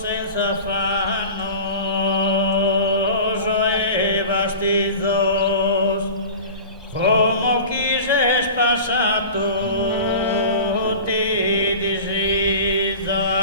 senza afanoso e vastizos, como quises passato ti disisa.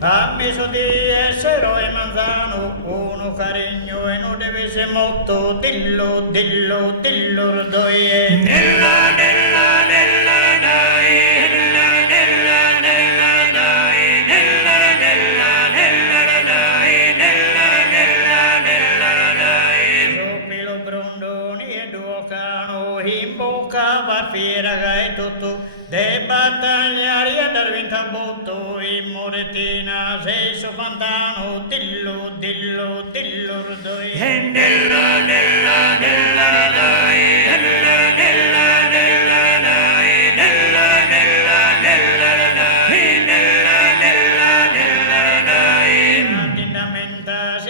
Ammesso di essere manzano, uno carigno e non deve essere molto, dillo, doie. Nella, Soppilo brondoni e duocano, in bocca va fiera e tutto, de battagliari e andar vinta botto, in moretina sei so pantano, dillo, rdoi. E nella, dai,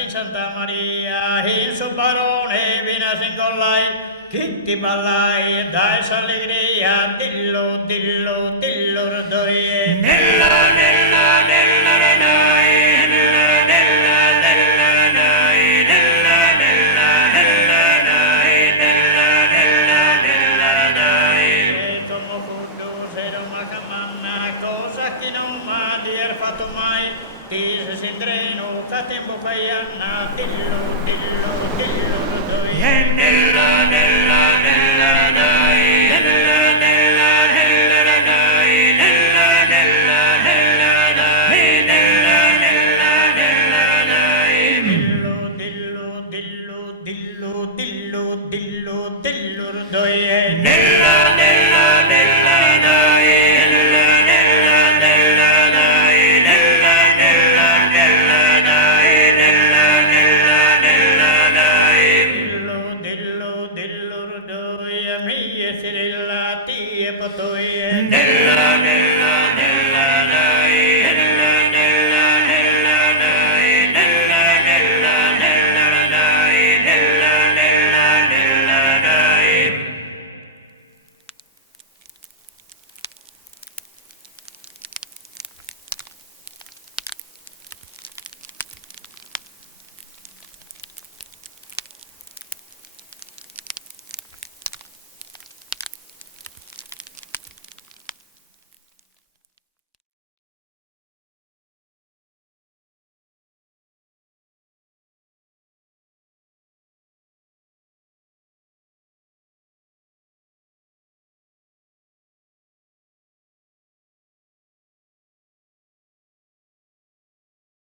Santa Maria, il suo barone viene a singollai, chi ti ballai, dai s'allegria, dillo, rdoi. Nella, tempo paiana, dillo, doi. E nella, dai,